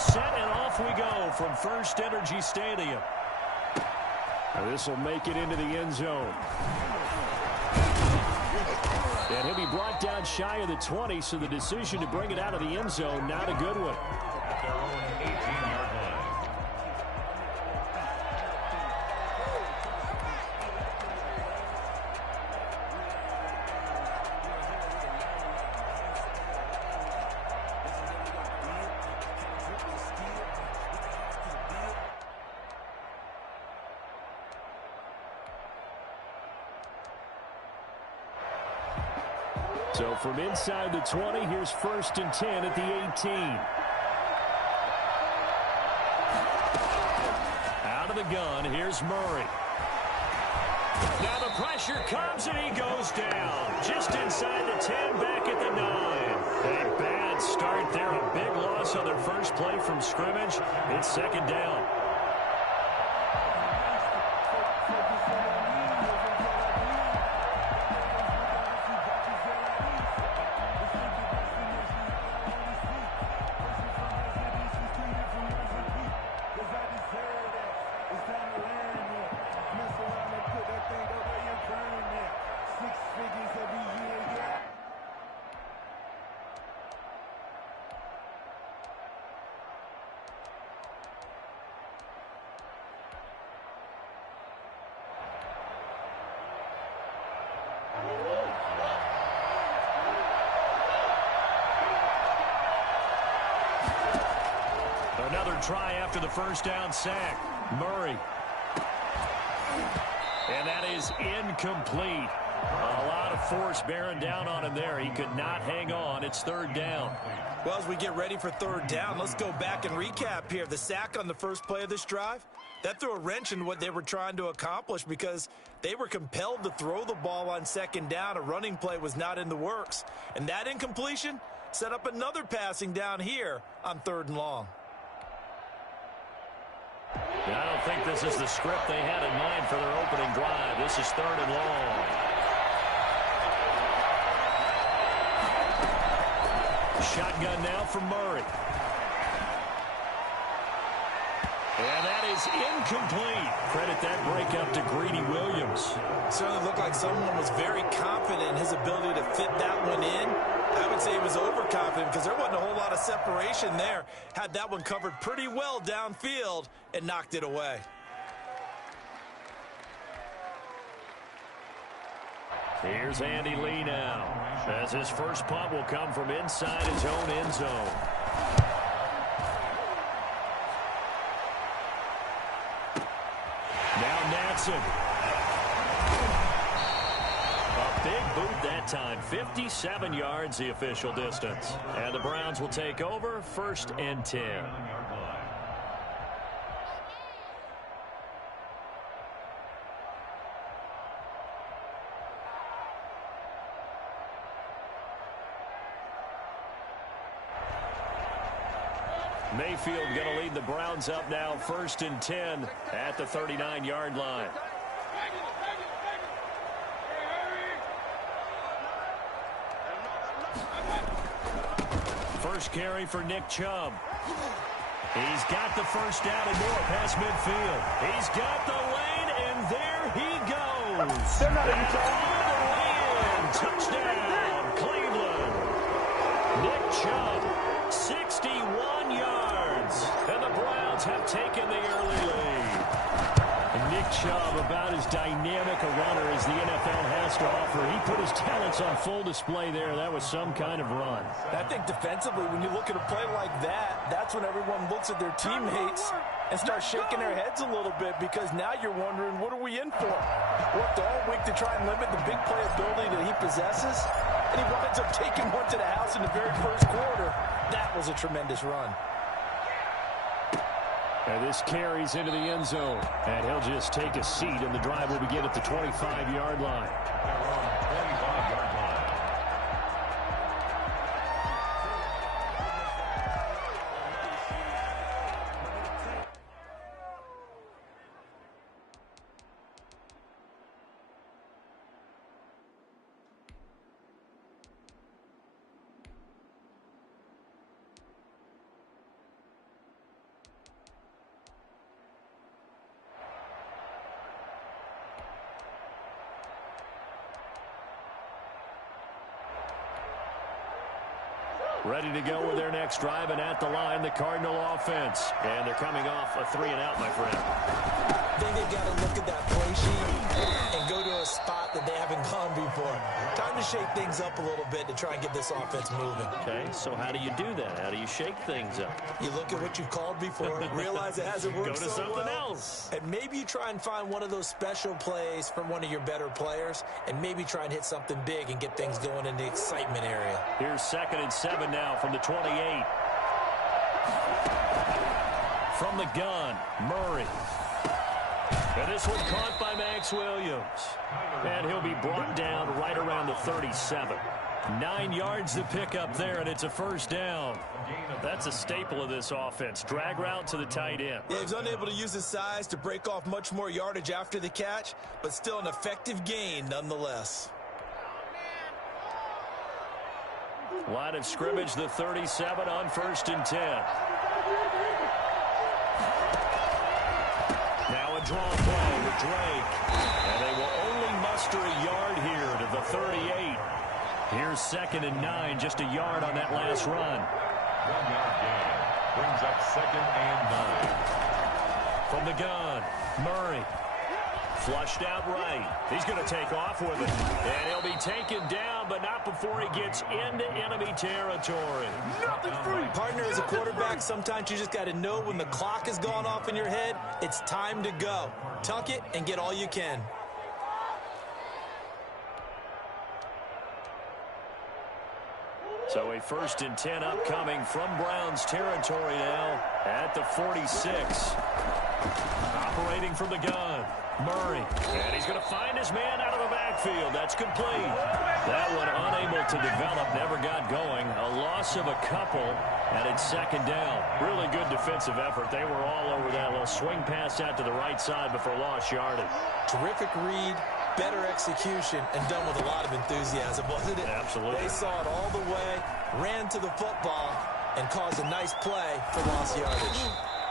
set, and off we go from First Energy Stadium. This will make it into the end zone. And he'll be brought down shy of the 20, so the decision to bring it out of the end zone, not a good one. Their own 18-yard line. So from inside the 20, here's 1st and 10 at the 18. Out of the gun, here's Murray. Now the pressure comes and he goes down. Just inside the 10, back at the 9. A bad start there, a big loss on their first play from scrimmage. It's 2nd down. Another try after the first down sack. Murray. And that is incomplete. A lot of force bearing down on him there. He could not hang on. It's 3rd down. Well, as we get ready for 3rd down, let's go back and recap here. The sack on the first play of this drive, that threw a wrench in what they were trying to accomplish because they were compelled to throw the ball on 2nd down. A running play was not in the works. And that incompletion set up another passing down here on 3rd and long. I don't think this is the script they had in mind for their opening drive. This is 3rd and long. Shotgun now for Murray. And that is incomplete. Credit that break up to Greedy Williams. Certainly looked like someone was very confident in his ability to fit that one in. I would say he was overconfident because there wasn't a whole lot of separation there. Had that one covered pretty well downfield and knocked it away. Here's Andy Lee now, as his first punt will come from inside his own end zone. Now Natson. A big boot that time. 57 yards the official distance. And the Browns will take over 1st and 10. Mayfield going to lead the Browns up now, 1st and 10 at the 39-yard line. First carry for Nick Chubb. He's got the first down and more past midfield. He's got the lane, and there he goes. They're not and all the way in. Touchdown, Cleveland. Nick Chubb, 61 yards. And the Browns have taken the early lead. And Nick Chubb, about as dynamic a runner as the NFL has to offer. He put his talents on full display there. That was some kind of run. I think defensively, when you look at a play like that, that's when everyone looks at their teammates and starts shaking their heads a little bit, because now you're wondering, what are we in for? Worked all week to try and limit the big play ability that he possesses, and he winds up taking one to the house in the very first quarter. That was a tremendous run. And this carries into the end zone. And he'll just take a seat, and the drive will begin at the 25-yard line. Ready to go with their next drive, and at the line, the Cardinal offense. And they're coming off a 3-and-out, my friend. I think they've got to look at that play sheet and go to a spot that they haven't gone before. Time to shake things up a little bit to try and get this offense moving. Okay, so how do you do that? How do you shake things up? You look at what you've called before, realize it hasn't worked Go to so something well, else. and maybe you try and find one of those special plays from one of your better players, and maybe try and hit something big and get things going in the excitement area. Here's 2nd and 7 now from the 28. From the gun, Murray. And this one caught by Max Williams. And he'll be brought down right around the 37. 9 yards to pick up there, and it's a first down. That's a staple of this offense. Drag route to the tight end. Yeah, he's unable to use his size to break off much more yardage after the catch, but still an effective gain nonetheless. Line of scrimmage, the 37 on 1st and 10. Now a draw play with Drake. And they will only muster a yard here to the 38. Here's 2nd and 9, just a yard on that last run. 1-yard gain. Brings up 2nd and 9. From the gun, Murray. Flushed out right. He's going to take off with it. And he'll be taken down, but not before he gets into enemy territory. Partner, as a quarterback, sometimes you just got to know when the clock has gone off in your head, it's time to go. Tuck it and get all you can. So a 1st and 10 upcoming from Browns territory now at the 46. Operating from the gun, Murray. And he's going to find his man out of the backfield. That's complete. That one unable to develop, never got going. A loss of a couple, and it's 2nd down. Really good defensive effort. They were all over that little swing pass out to the right side before lost yardage. Terrific read, better execution, and done with a lot of enthusiasm, wasn't it? Absolutely. They saw it all the way, ran to the football, and caused a nice play for lost yardage.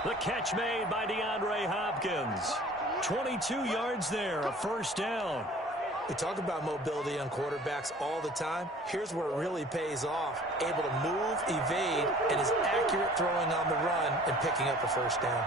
The catch made by DeAndre Hopkins. 22 yards there, a first down. We talk about mobility on quarterbacks all the time. Here's where it really pays off. Able to move, evade, and is accurate throwing on the run and picking up a first down.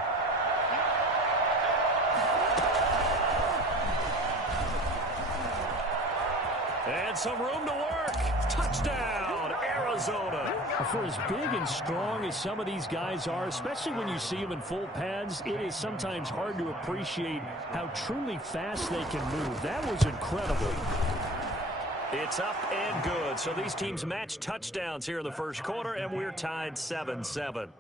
And some room to work. Touchdown, Arizona. For as big and strong as some of these guys are, especially when you see them in full pads, it is sometimes hard to appreciate how truly fast they can move. That was incredible. It's up and good. So these teams match touchdowns here in the first quarter, and we're tied 7-7.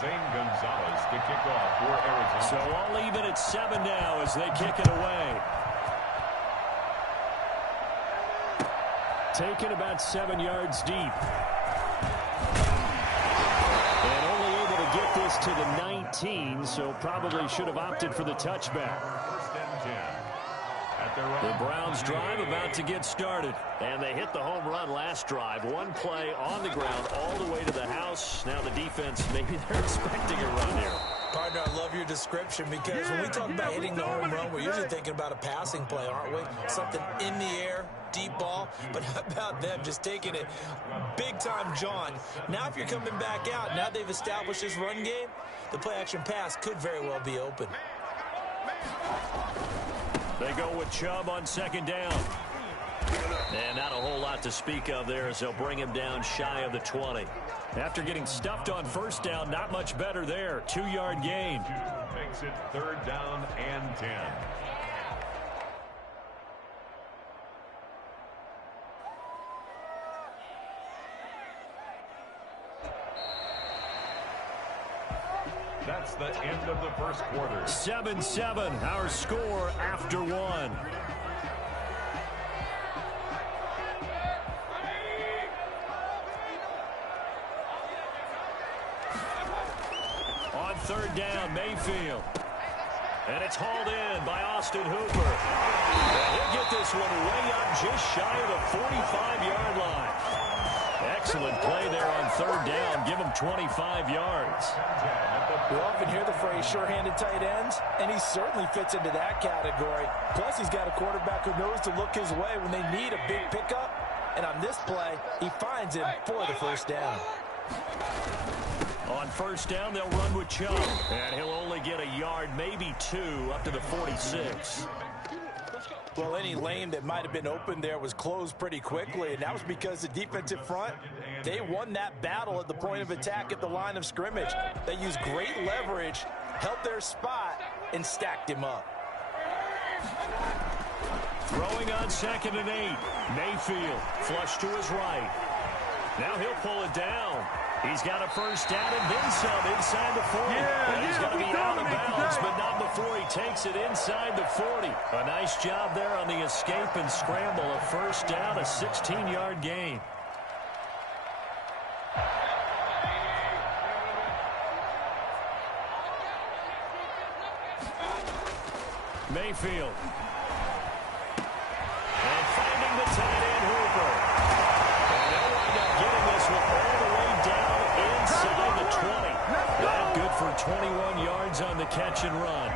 Zane Gonzalez to kick off for Arizona. So all even at 7 now as they kick it away. Taken about 7 yards deep. And only able to get this to the 19, so probably should have opted for the touchback. 1st and 10. The Browns drive about to get started. And they hit the home run last drive. One play on the ground all the way to the house. Now the defense, maybe they're expecting a run here. Partner, I love your description because when we talk about hitting the home run, we're usually thinking about a passing play, aren't we? Something in the air, deep ball. But how about them just taking it big time, John? Now if you're coming back out, now they've established this run game, the play-action pass could very well be open. They go with Chubb on 2nd down. And not a whole lot to speak of there as they'll bring him down shy of the 20. After getting stuffed on 1st down, not much better there. 2-yard gain. Makes it 3rd down and 10. That's the end of the first quarter. 7-7, our score after 1. On 3rd down, Mayfield. And it's hauled in by Austin Hooper. And he'll get this one way up just shy of the 45-yard line. Excellent play there on third down, give him 25 yards. We often hear the phrase sure-handed tight ends, and he certainly fits into that category. Plus, he's got a quarterback who knows to look his way when they need a big pickup. And on this play, he finds him for the first down. On first down, they'll run with Chubb. And he'll only get a yard, maybe two, up to the 46. Well, any lane that might have been open there was closed pretty quickly, and that was because the defensive front, they won that battle at the point of attack at the line of scrimmage. They used great leverage, held their spot, and stacked him up. Throwing on 2nd and 8. Mayfield, flush to his right. Now he'll pull it down. He's got a first down and then some inside the 40. He's going to be out of bounds, but not before he takes it inside the 40. A nice job there on the escape and scramble. A first down, a 16-yard gain. Mayfield. And finding the tight end, Hooper. And they'll wind up getting this one all the way down inside the 20. That good for 21 yards on the catch and run.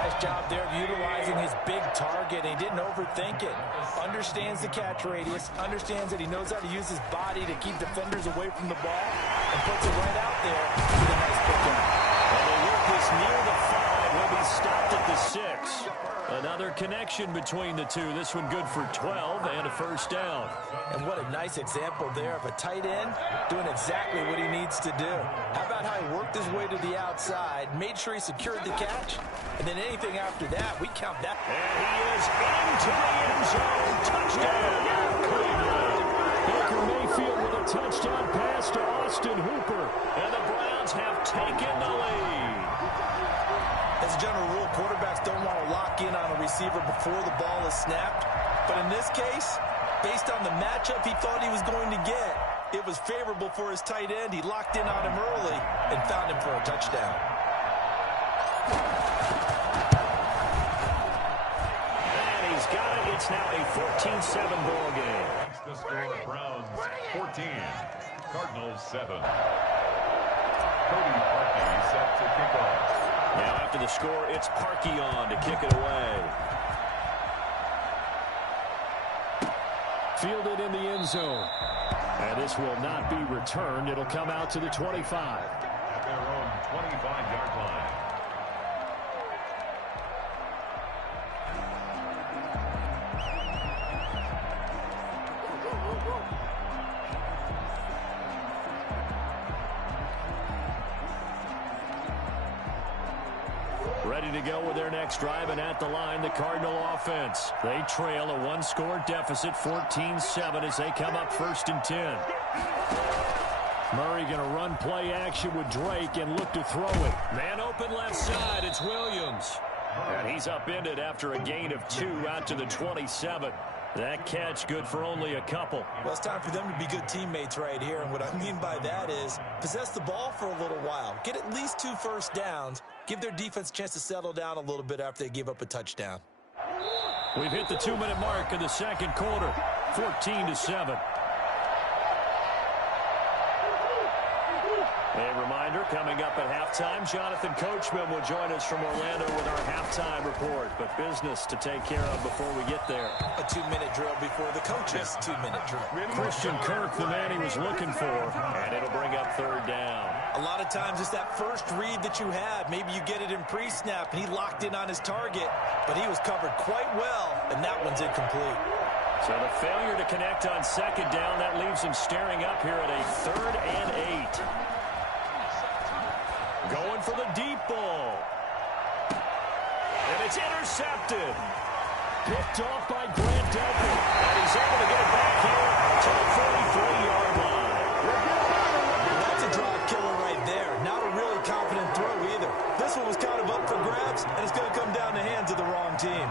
Nice job there of utilizing his big target. He didn't overthink it. Understands the catch radius. Understands that he knows how to use his body to keep defenders away from the ball. And puts it right out there with a nice pickup. And they work this near the 5. Will be stopped at the 6. Another connection between the two. This one good for 12 and a first down. And what a nice example there of a tight end doing exactly what he needs to do. How about how he worked his way to the outside, made sure he secured the catch, and then anything after that, we count that. And he is into the end zone. Touchdown, Cleveland. Baker Mayfield with a touchdown pass to Austin Hooper. And the Browns have taken the lead. As a general rule, quarterbacks don't want to lock in on a receiver before the ball is snapped. But in this case, based on the matchup he thought he was going to get, it was favorable for his tight end. He locked in on him early and found him for a touchdown. And he's got it. It's now a 14-7 ball game. The score, Browns 14, Cardinals 7. Cody Parkey set to kick off. Now after the score, it's Parkey on to kick it away. Fielded in the end zone. And this will not be returned. It'll come out to the 25. At their own 25-yard line. Ready to go with their next drive, and at the line, the Cardinal offense. They trail a one-score deficit, 14-7, as they come up 1st and 10. Murray going to run play action with Drake and look to throw it. Man open left side, it's Williams. And he's upended after a gain of 2 out to the 27. That catch good for only a couple. Well, it's time for them to be good teammates right here. And what I mean by that is possess the ball for a little while. Get at least 2 first downs. Give their defense a chance to settle down a little bit after they give up a touchdown. We've hit the 2-minute mark in the second quarter. 14-7. A reminder, coming up at halftime, Jonathan Coachman will join us from Orlando with our halftime report. But business to take care of before we get there. A 2-minute drill before the coach's 2-minute drill. Christian Kirk, the man he was looking for, and it'll bring up 3rd down. A lot of times it's that first read that you had. Maybe you get it in pre-snap, and he locked in on his target, but he was covered quite well, and that one's incomplete. So the failure to connect on 2nd down, that leaves him staring up here at a 3rd and 8. Going for the deep ball. And it's intercepted. Picked off by Grant Delpit. And he's able to get it back here to the 43-yard line. That's a drive killer right there. Not a really confident throw either. This one was kind of up for grabs, and it's going to come down the hands of the wrong team.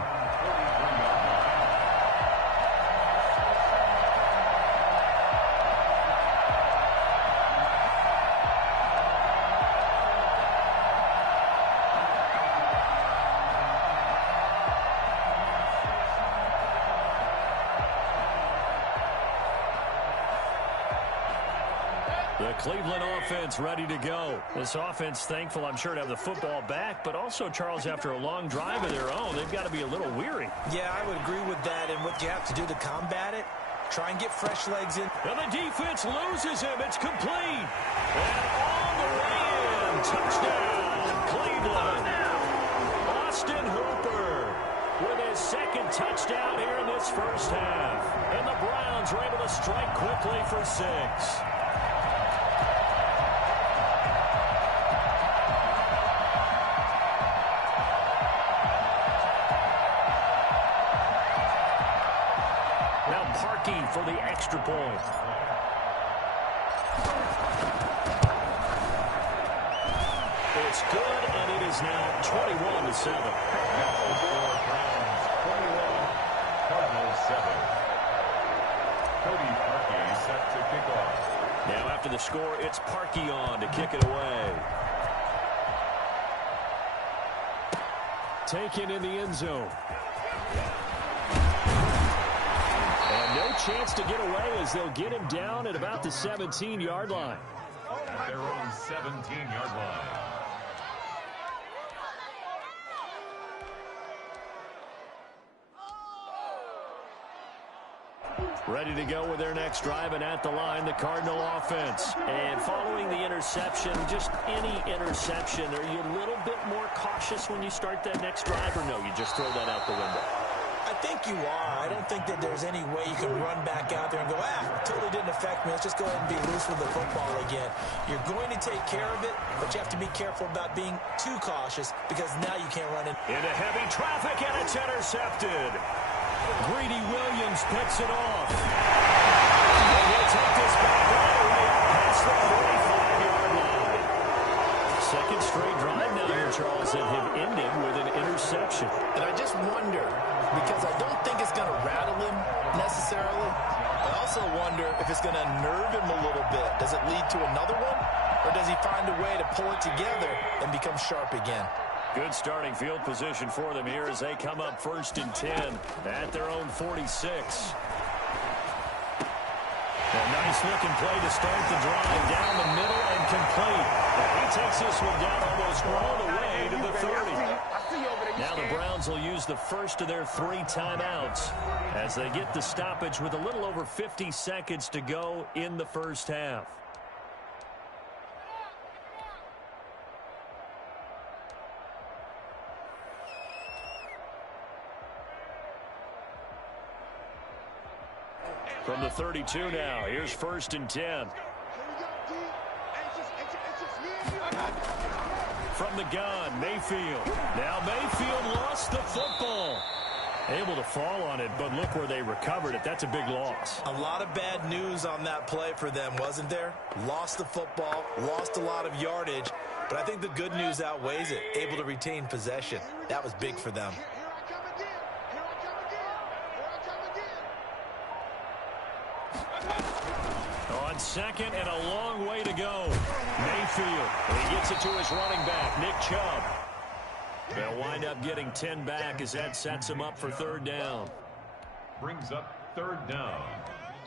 The Cleveland offense ready to go. This offense thankful, I'm sure, to have the football back, but also, Charles, after a long drive of their own, they've got to be a little weary. Yeah, I would agree with that, and what you have to do to combat it, try and get fresh legs in. And the defense loses him. It's complete. And all the way in. Touchdown, Cleveland. Austin Hooper with his second touchdown here in this first half. And the Browns are able to strike quickly for 6. For the extra point. It's good, and it is now 21-7. Cardinals 7. Cody Parkey set to kick off. Now after the score, it's Parkey on to kick it away. Taken in the end zone. No chance to get away as they'll get him down at about the 17-yard line. At their own 17-yard line. Ready to go with their next drive, and at the line, the Cardinal offense. And following the interception, just any interception, are you a little bit more cautious when you start that next drive, or no, you just throw that out the window? I think you are. I don't think that there's any way you can run back out there and go, totally didn't affect me. Let's just go ahead and be loose with the football again. You're going to take care of it, but you have to be careful about being too cautious because now you can't run it. Into heavy traffic, and it's intercepted. Greedy Williams picks it off. And he'll take this back all the way up past the 45-yard line. Second straight drive now here, Charles, that have ended with an interception. And I just wonder, because I don't think it's going to rattle him necessarily, I also wonder if it's going to nerve him a little bit. Does it lead to another one, or does he find a way to pull it together and become sharp again? Good starting field position for them here as they come up 1st and 10 at their own 46. A nice-looking play to start the drive down the middle and complete. And he takes this one down almost all the way to the 30. Now the Browns will use the first of their 3 timeouts as they get the stoppage with a little over 50 seconds to go in the first half. From the 32 now, here's 1st and 10. From the gun, Mayfield. Now Mayfield lost the football. Able to fall on it, but look where they recovered it. That's a big loss. A lot of bad news on that play for them, wasn't there? Lost the football, lost a lot of yardage, but I think the good news outweighs it. Able to retain possession. That was big for them. On second and a long way to go. Mayfield, and he gets it to his running back, Nick Chubb. They'll wind up getting 10 back as that sets him up for 3rd down. Brings up 3rd down.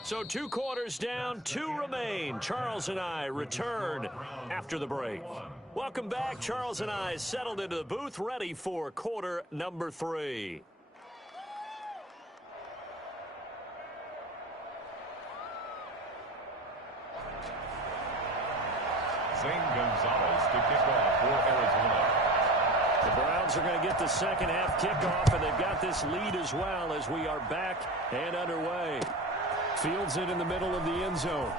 So 2 quarters down, 2 remain. Charles and I return after the break. Welcome back. Charles and I settled into the booth, ready for quarter number 3. Zane Gonzalez to kick off for Arizona. The Browns are going to get the second half kickoff, and they've got this lead as well as we are back and underway. Fields it in the middle of the end zone.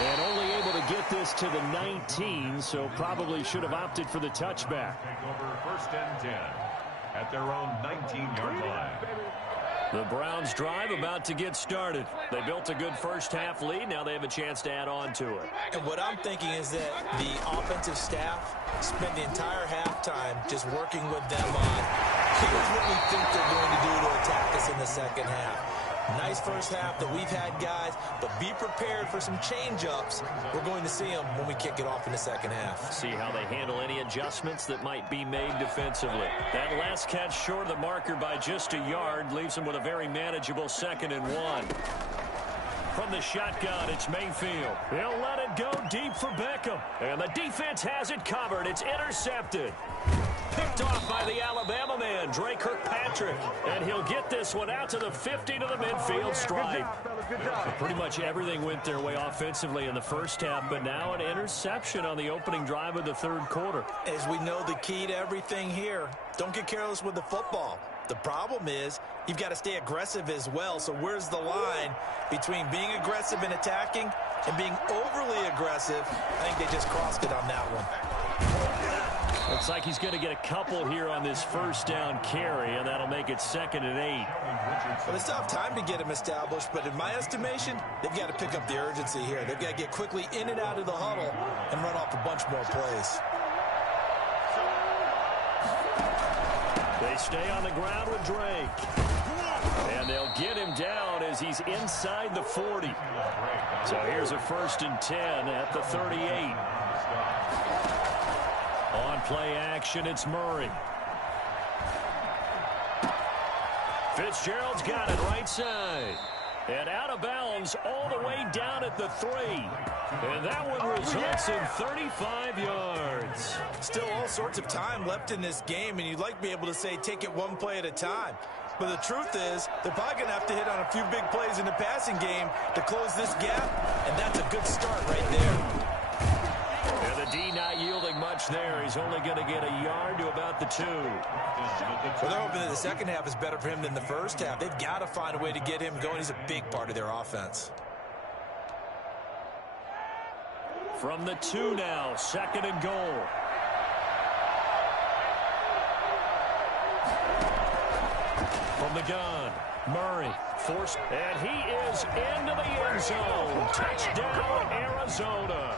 And only able to get this to the 19, so probably should have opted for the touchback. Take over 1st and 10 at their own 19-yard line. The Browns drive about to get started. They built a good first half lead. Now they have a chance to add on to it. And what I'm thinking is that the offensive staff spent the entire halftime just working with them on, here's what we think they're going to do to attack us in the second half. Nice first half that we've had, guys, but be prepared for some change-ups. We're going to see them when we kick it off in the second half. See how they handle any adjustments that might be made defensively. That last catch short of the marker by just a yard leaves them with a very manageable 2nd and 1. From the shotgun, it's Mayfield. He'll let it go deep for Beckham. And the defense has it covered. It's intercepted. Picked off by the Alabama man, Dre Kirkpatrick. And he'll get this one out to the 50 to the midfield stripe. Pretty much everything went their way offensively in the first half, but now an interception on the opening drive of the third quarter. As we know, the key to everything here, don't get careless with the football. The problem is you've got to stay aggressive as well. So where's the line between being aggressive and attacking and being overly aggressive? I think they just crossed it on that one. Looks like he's going to get a couple here on this first down carry, and that'll make it 2nd and 8. Well, they still have time to get him established, but in my estimation, they've got to pick up the urgency here. They've got to get quickly in and out of the huddle and run off a bunch more plays. They stay on the ground with Drake. And they'll get him down as he's inside the 40. So here's a 1st and 10 at the 38. On play action, it's Murray. Fitzgerald's got it right side. And out of bounds all the way down at the 3. And that one results in 35 yards. Still all sorts of time left in this game, and you'd like to be able to say take it one play at a time. But the truth is, they're probably going to have to hit on a few big plays in the passing game to close this gap, and that's a good start right there. And the D not yielding much there. He's only going to get a yard to about the 2. Well, they're hoping that the second half is better for him than the first half. They've got to find a way to get him going. He's a big part of their offense. From the 2 now, 2nd and goal. From the gun, Murray forced, and he is into the end zone. Touchdown, Arizona.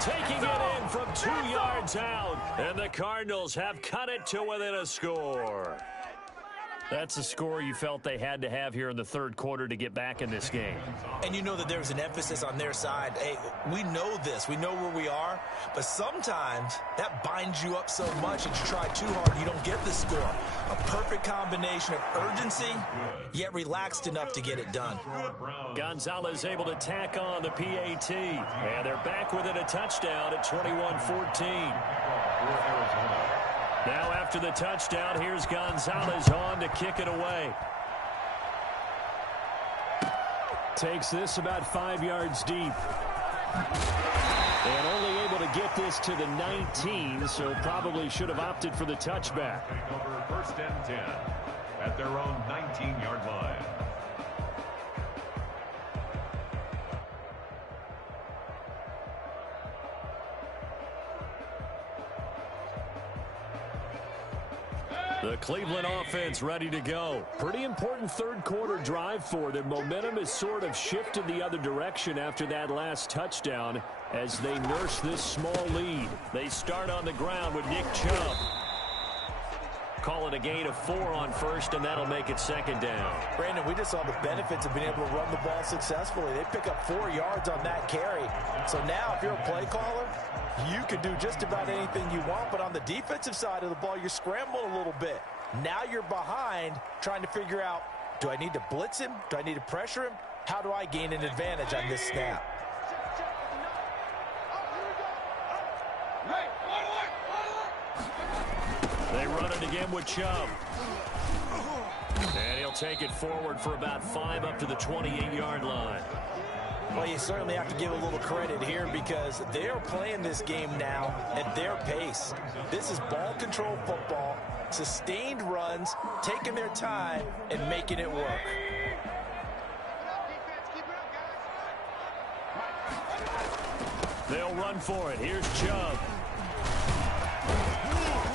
Taking it in from 2 yards out, and the Cardinals have cut it to within a score. That's a score you felt they had to have here in the third quarter to get back in this game. And you know that there's an emphasis on their side. Hey, we know this. We know where we are. But sometimes that binds you up so much that you try too hard, you don't get the score. A perfect combination of urgency, yet relaxed enough to get it done. Gonzalez able to tack on the PAT. And they're back within a touchdown at 21-14. Now after the touchdown, here's Gonzalez on to kick it away. Takes this about 5 yards deep. And only able to get this to the 19, so probably should have opted for the touchback. Over 1st and 10 at their own 19-yard line. The Cleveland offense ready to go. Pretty important third quarter drive for them. Momentum has sort of shifted the other direction after that last touchdown as they nurse this small lead. They start on the ground with Nick Chubb. Call it a gain of 4 on first, and that'll make it 2nd down. Brandon, we just saw the benefits of being able to run the ball successfully. They pick up 4 yards on that carry. So now if you're a play caller, you can do just about anything you want, but on the defensive side of the ball, you're scrambling a little bit. Now you're behind trying to figure out, do I need to blitz him? Do I need to pressure him? How do I gain an advantage on this snap? They run it again with Chubb. And he'll take it forward for about 5 up to the 28-yard line. Well, you certainly have to give a little credit here because they are playing this game now at their pace. This is ball control football, sustained runs, taking their time, and making it work. They'll run for it. Here's Chubb.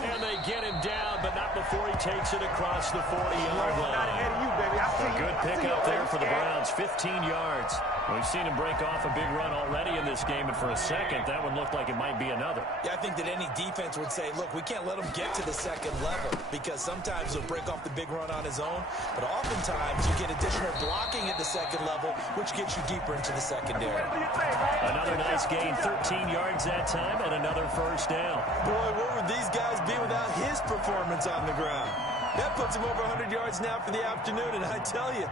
And they get him down, but not before he takes it across the 40-yard line. A good pickup there for the Browns, 15 yards. We've seen him break off a big run already in this game, and for a second, that one looked like it might be another. Yeah, I think that any defense would say, look, we can't let him get to the second level because sometimes he'll break off the big run on his own, but oftentimes you get additional blocking at the second level, which gets you deeper into the secondary. Another nice gain, 13 yards that time, and another first down. Boy, what would these guys be without his performance on the ground? That puts him over 100 yards now for the afternoon, and I tell you,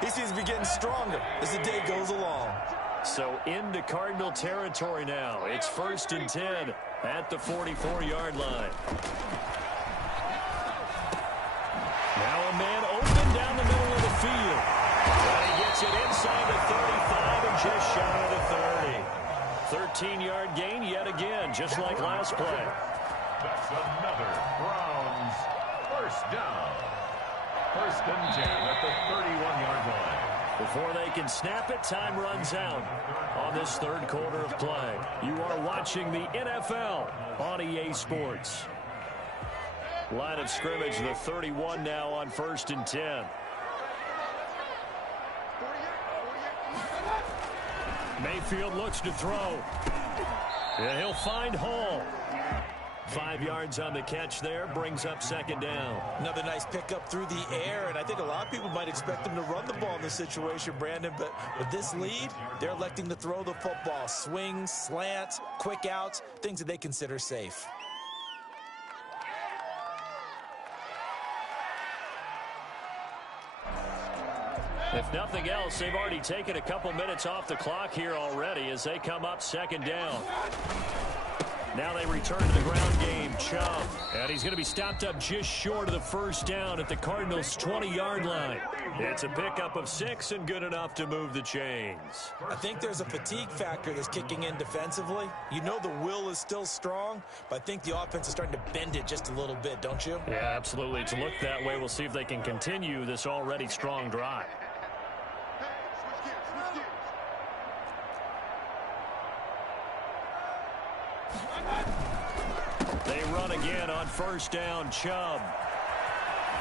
He seems to be getting stronger as the day goes along. So into Cardinal territory now. It's 1st and 10 at the 44-yard line. Now a man open down the middle of the field. And he gets it inside the 35 and just shy of the 30. 13-yard gain yet again, just like last play. That's another Browns first down. 1st and 10 at the 31-yard line. Before they can snap it, time runs out on this third quarter of play. You are watching the NFL on EA Sports. Line of scrimmage, the 31 now on 1st and 10. Mayfield looks to throw. And he'll find Hall. 5 yards on the catch there, brings up 2nd down. Another nice pickup through the air, and I think a lot of people might expect them to run the ball in this situation, Brandon, but with this lead, they're electing to throw the football. Swings, slants, quick outs, things that they consider safe. If nothing else, they've already taken a couple minutes off the clock here already as they come up 2nd down. Now they return to the ground game. Chubb. And he's going to be stopped up just short of the 1st down at the Cardinals' 20-yard line. It's a pickup of 6 and good enough to move the chains. I think there's a fatigue factor that's kicking in defensively. You know the will is still strong, but I think the offense is starting to bend it just a little bit, don't you? Yeah, absolutely. To look that way, we'll see if they can continue this already strong drive. They run again on 1st down. Chubb.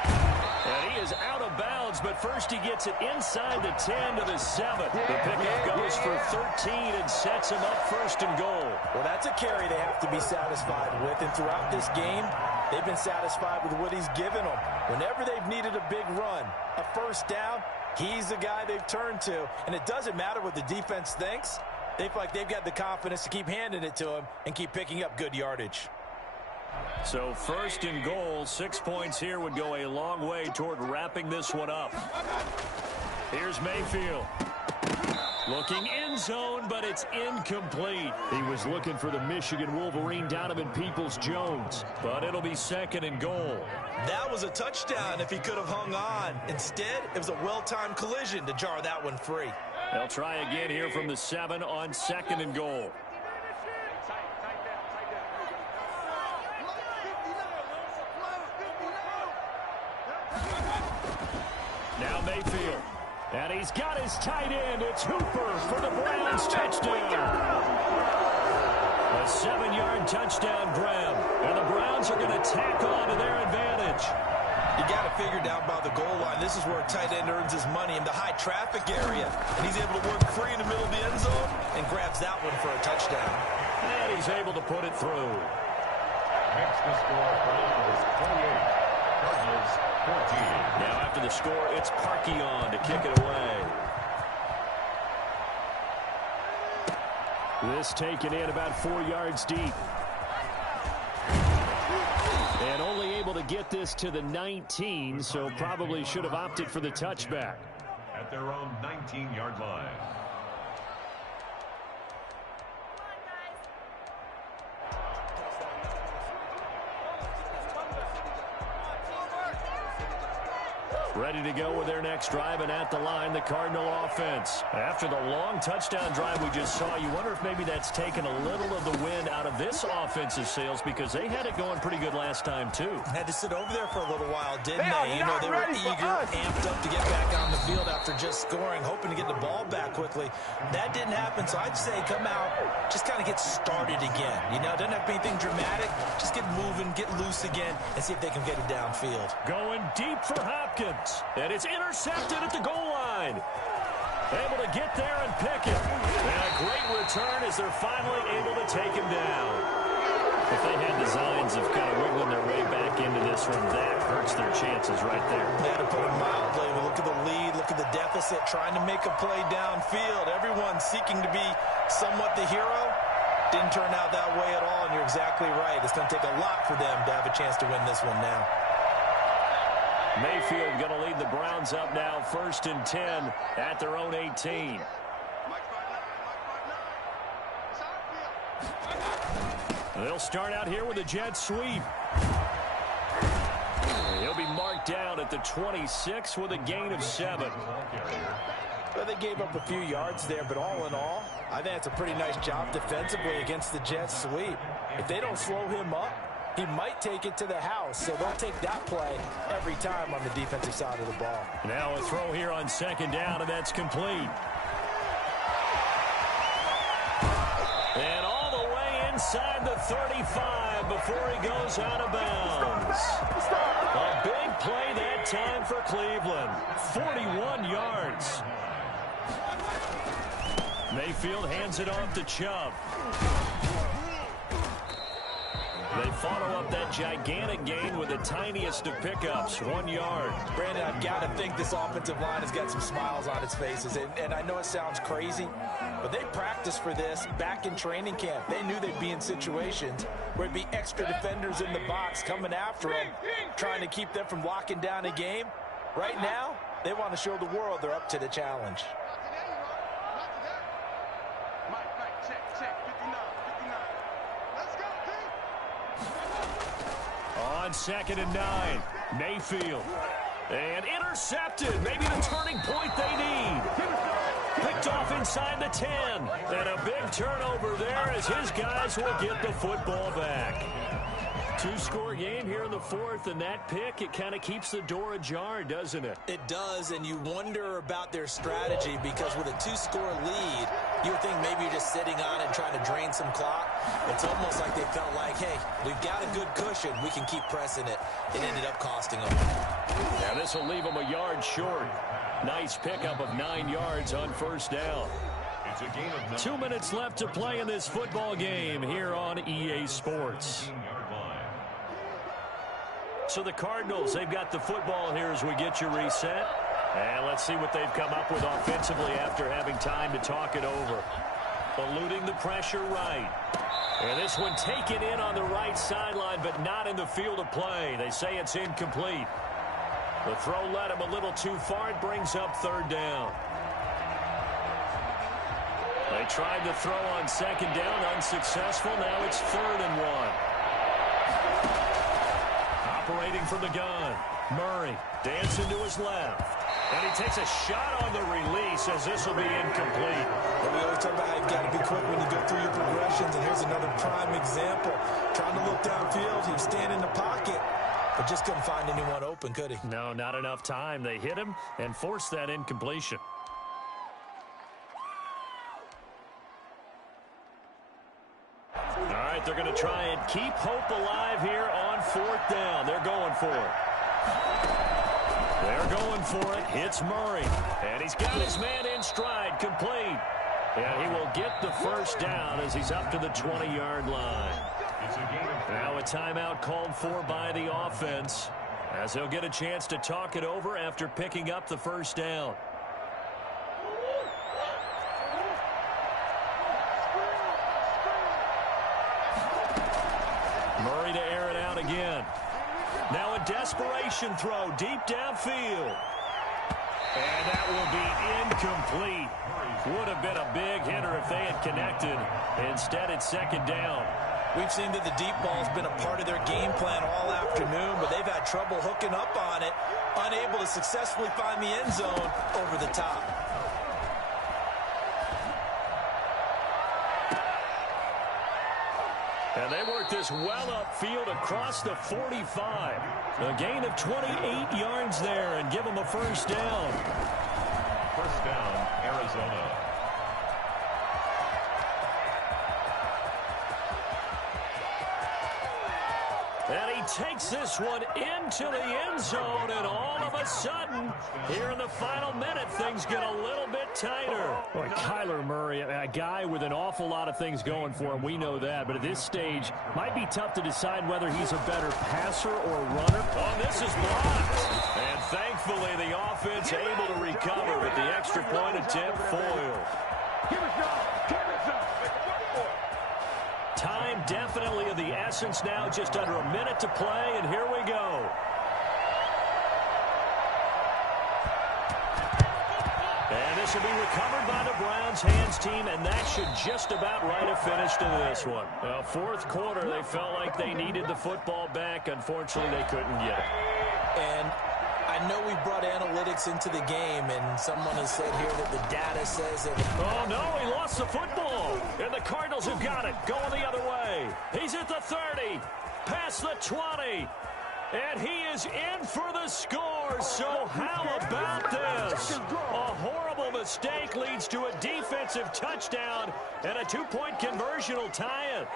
And he is out of bounds, but first he gets it inside the 10 to the 7. The pickup goes for 13 and sets him up 1st and goal. Well, that's a carry they have to be satisfied with, and throughout this game, they've been satisfied with what he's given them. Whenever they've needed a big run, a 1st down, he's the guy they've turned to, and it doesn't matter what the defense thinks. They feel like they've got the confidence to keep handing it to him and keep picking up good yardage. So 1st and goal, 6 points here would go a long way toward wrapping this one up. Here's Mayfield. Looking end zone, but it's incomplete. He was looking for the Michigan Wolverine, Donovan Peoples-Jones, but it'll be 2nd and goal. That was a touchdown if he could have hung on. Instead, it was a well-timed collision to jar that one free. They'll try again here from the 7 on 2nd and goal. Now Mayfield. And he's got his tight end. It's Hooper for the Browns touchdown. A 7-yard touchdown grab. And the Browns are going to tack on to their advantage. You got to figure down by the goal line. This is where a tight end earns his money in the high traffic area. And he's able to work free in the middle of the end zone and grabs that one for a touchdown. And he's able to put it through. Makes the score Browns 28. Cardinals 14. Now after the score, it's Parkion to kick it away. This taken in about 4 yards deep. And only able to get this to the 19, so probably should have opted for the touchback. At their own 19-yard line. Ready to go with their next drive, and at the line, the Cardinal offense. After the long touchdown drive we just saw, you wonder if maybe that's taken a little of the wind out of this offensive sails, because they had it going pretty good last time, too. Had to sit over there for a little while, didn't they? You know, they were eager, amped up to get back on the field after just scoring, hoping to get the ball back quickly. That didn't happen, so I'd say come out, just kind of get started again. You know, doesn't have to be anything dramatic. Just get moving, get loose again, and see if they can get it downfield. Going deep for Hopkins. And it's intercepted at the goal line. Able to get there and pick it. And a great return as they're finally able to take him down. If they had designs of kind of wiggling their way back into this one, that hurts their chances right there. They had to put it mildly. Look at the lead, look at the deficit, trying to make a play downfield. Everyone seeking to be somewhat the hero. Didn't turn out that way at all, and you're exactly right. It's going to take a lot for them to have a chance to win this one now. Mayfield going to lead the Browns up now, 1st and 10 at their own 18. They'll start out here with a jet sweep. He'll be marked down at the 26 with a gain of 7. Well, they gave up a few yards there, but all in all, I think that's a pretty nice job defensively against the jet sweep. If they don't slow him up, he might take it to the house, so they'll take that play every time on the defensive side of the ball. Now a throw here on 2nd down, and that's complete. And all the way inside the 35 before he goes out of bounds. A big play that time for Cleveland. 41 yards. Mayfield hands it off to Chubb. They follow up that gigantic gain with the tiniest of pickups, 1 yard. Brandon, I've got to think this offensive line has got some smiles on its faces. And I know it sounds crazy, but they practiced for this back in training camp. They knew they'd be in situations where it'd be extra defenders in the box coming after them, trying to keep them from locking down a game. Right now, they want to show the world they're up to the challenge. On 2nd and 9, Mayfield. And intercepted. Maybe the turning point they need. Picked off inside the 10. And a big turnover there as his guys will get the football back. 2-score game here in the 4th, and that pick, it kind of keeps the door ajar, doesn't it? It does, and you wonder about their strategy because with a 2-score lead, you would think maybe you're just sitting on it and trying to drain some clock. It's almost like they felt like, hey, we've got a good cushion. We can keep pressing it. It ended up costing them. Now this will leave them a yard short. Nice pickup of 9 yards on 1st down. It's a gain of 9. 2 minutes left to play in this football game here on EA Sports. So the Cardinals, they've got the football here as we get you reset. And let's see what they've come up with offensively after having time to talk it over. Eluding the pressure right. And this one taken in on the right sideline, but not in the field of play. They say it's incomplete. The throw led him a little too far. It brings up 3rd down. They tried to throw on 2nd down, unsuccessful. Now it's 3rd and 1. Operating from the gun, Murray dancing to his left. And he takes a shot on the release as this will be incomplete. Well, we always talk about how you've got to be quick when you go through your progressions, and here's another prime example. Trying to look downfield, he was standing in the pocket, but just couldn't find anyone open, could he? No, not enough time. They hit him and forced that incompletion. All right, they're going to try and keep hope alive here on 4th down. They're going for it. They're going for it. Hits Murray. And he's got his man in stride, complete. And he will get the 1st down as he's up to the 20-yard line. Now a timeout called for by the offense as he'll get a chance to talk it over after picking up the 1st down. Murray to air it out again. Now a desperation throw deep downfield. And that will be incomplete. Would have been a big hitter if they had connected. Instead, it's 2nd down. We've seen that the deep ball's been a part of their game plan all afternoon, but they've had trouble hooking up on it, unable to successfully find the end zone over the top. And they work this well upfield across the 45. A gain of 28 yards there and give them a 1st down. 1st down, Arizona. And he takes this one into the end zone, and all of a sudden, here in the final minute, things get a little bit tighter. Boy, Kyler Murray, a guy with an awful lot of things going for him, we know that. But at this stage, might be tough to decide whether he's a better passer or runner. Oh, this is blocked. And thankfully, the offense able to recover, but the extra point attempt foiled. Time definitely of the essence now, just under a minute to play, and here we go. This will be recovered by the Browns hands team, and that should just about write a finish to this one. Well, fourth quarter, they felt like they needed the football back. Unfortunately, they couldn't get it. And I know we brought analytics into the game, and someone has said here that the data says that... Oh, no, he lost the football. And the Cardinals have got it, going the other way. He's at the 30, past the 20. And he is in for the score, so how about this? A horrible mistake leads to a defensive touchdown, and a two-point conversion will tie it.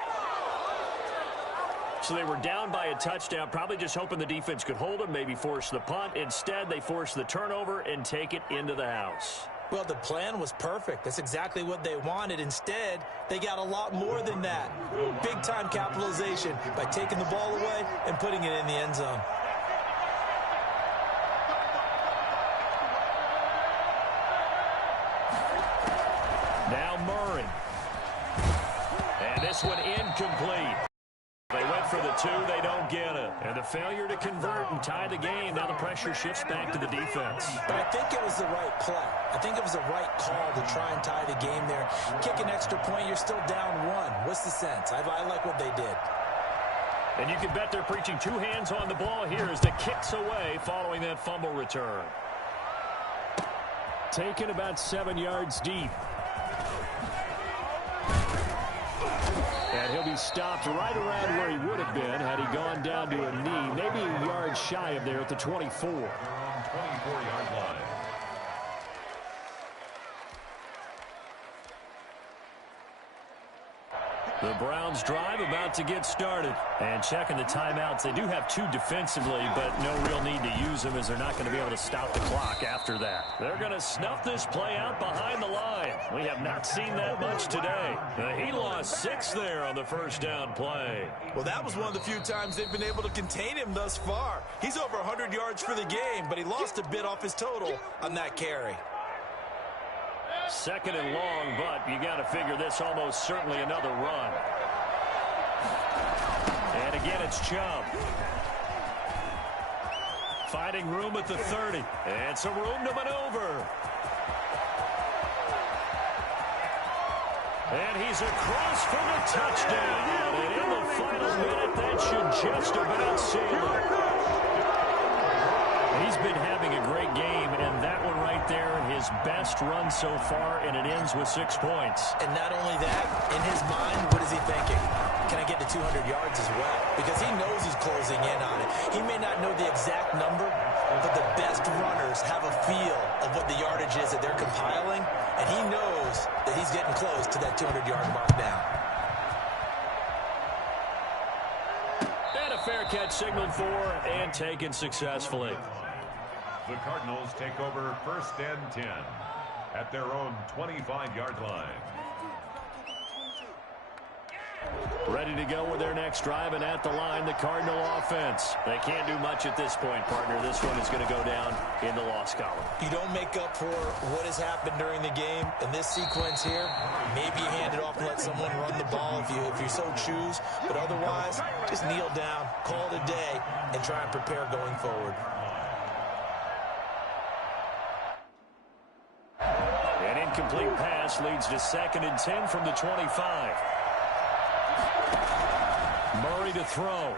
So they were down by a touchdown, probably just hoping the defense could hold them, maybe force the punt. Instead, they force the turnover and take it into the house. Well, the plan was perfect. That's exactly what they wanted. Instead, they got a lot more than that. Big-time capitalization by taking the ball away and putting it in the end zone. Now Murray. And this one incomplete. They went for the two, they don't get it. And the failure to convert and tie the game, now the pressure shifts back to the defense. But I think it was the right play. I think it was the right call to try and tie the game there. Kick an extra point, you're still down one. What's the sense? I like what they did. And you can bet they're preaching two hands on the ball here as the kick's away following that fumble return. Taken about 7 yards deep. And he'll be stopped right around where he would have been had he gone down to a knee, maybe a yard shy of there at the 24. 24-yard line. The Browns drive about to get started. And checking the timeouts, they do have two defensively, but no real need to use them as they're not going to be able to stop the clock after that. They're going to snuff this play out behind the line. We have not seen that much today. He lost 6 there on the first down play. Well, that was one of the few times they've been able to contain him thus far. He's over 100 yards for the game, but he lost a bit off his total on that carry. Second and long, but you got to figure this almost certainly another run. And again, it's Chubb. Finding room at the 30. And some room to maneuver. And he's across for the touchdown. And in the final minute, that should just about seal it. He's been having a great game, and that one right there, his best run so far, and it ends with 6 points. And not only that, in his mind, what is he thinking? Can I get to 200 yards as well? Because he knows he's closing in on it. He may not know the exact number, but the best runners have a feel of what the yardage is that they're compiling, and he knows that he's getting close to that 200-yard mark now. And a fair catch signaled for and taken successfully. The Cardinals take over 1st and 10 at their own 25-yard line. Ready to go with their next drive, and at the line, the Cardinal offense. They can't do much at this point, partner. This one is going to go down in the loss column. You don't make up for what has happened during the game in this sequence here. Maybe you hand it off and let someone run the ball if you so choose. But otherwise, just kneel down, call it a day, and try and prepare going forward. An incomplete pass leads to 2nd and 10 from the 25. Murray to throw.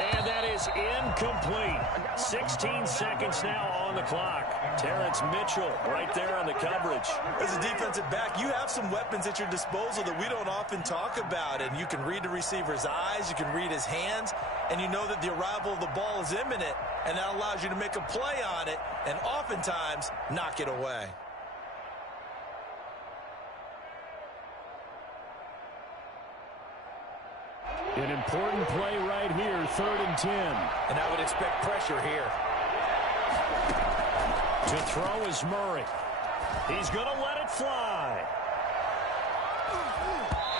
And that is incomplete. 16 seconds now on the clock. Terrence Mitchell right there on the coverage. As a defensive back, you have some weapons at your disposal that we don't often talk about. And you can read the receiver's eyes, you can read his hands, and you know that the arrival of the ball is imminent. And that allows you to make a play on it and oftentimes knock it away. An important play right here, 3rd and 10. And I would expect pressure here. To throw is Murray. He's going to let it fly.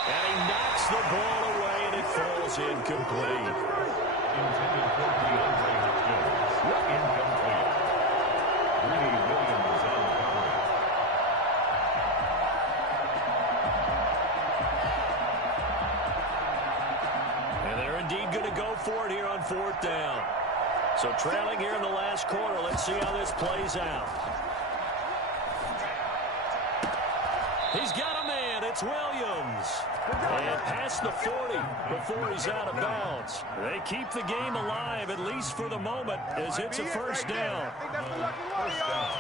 And he knocks the ball away, and it falls incomplete. Intended for DeAndre Hopkins. Incomplete. Greedy Williams on the coverage. And they're indeed going to go for it here on 4th down. So trailing here in the last quarter. Let's see how this plays out. He's got a man. It's Williams. And past the 40 before he's out of bounds. They keep the game alive, at least for the moment, as it's a first down. First down.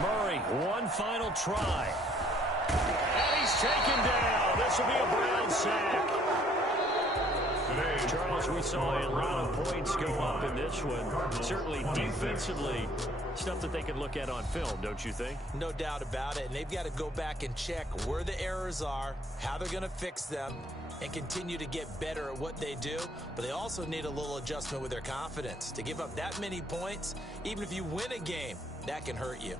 Murray, one final try. And he's taken down. This will be a Brown sack. Charles, we saw a lot of points go up in this one. Certainly defensively, stuff that they can look at on film, don't you think? No doubt about it. And they've got to go back and check where the errors are, how they're going to fix them, and continue to get better at what they do. But they also need a little adjustment with their confidence. To give up that many points, even if you win a game, that can hurt you.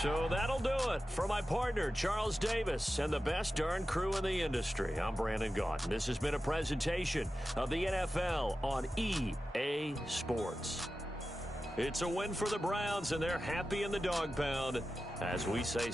So that'll do it for my partner, Charles Davis, and the best darn crew in the industry. I'm Brandon Gaudin. This has been a presentation of the NFL on EA Sports. It's a win for the Browns, and they're happy in the dog pound, as we say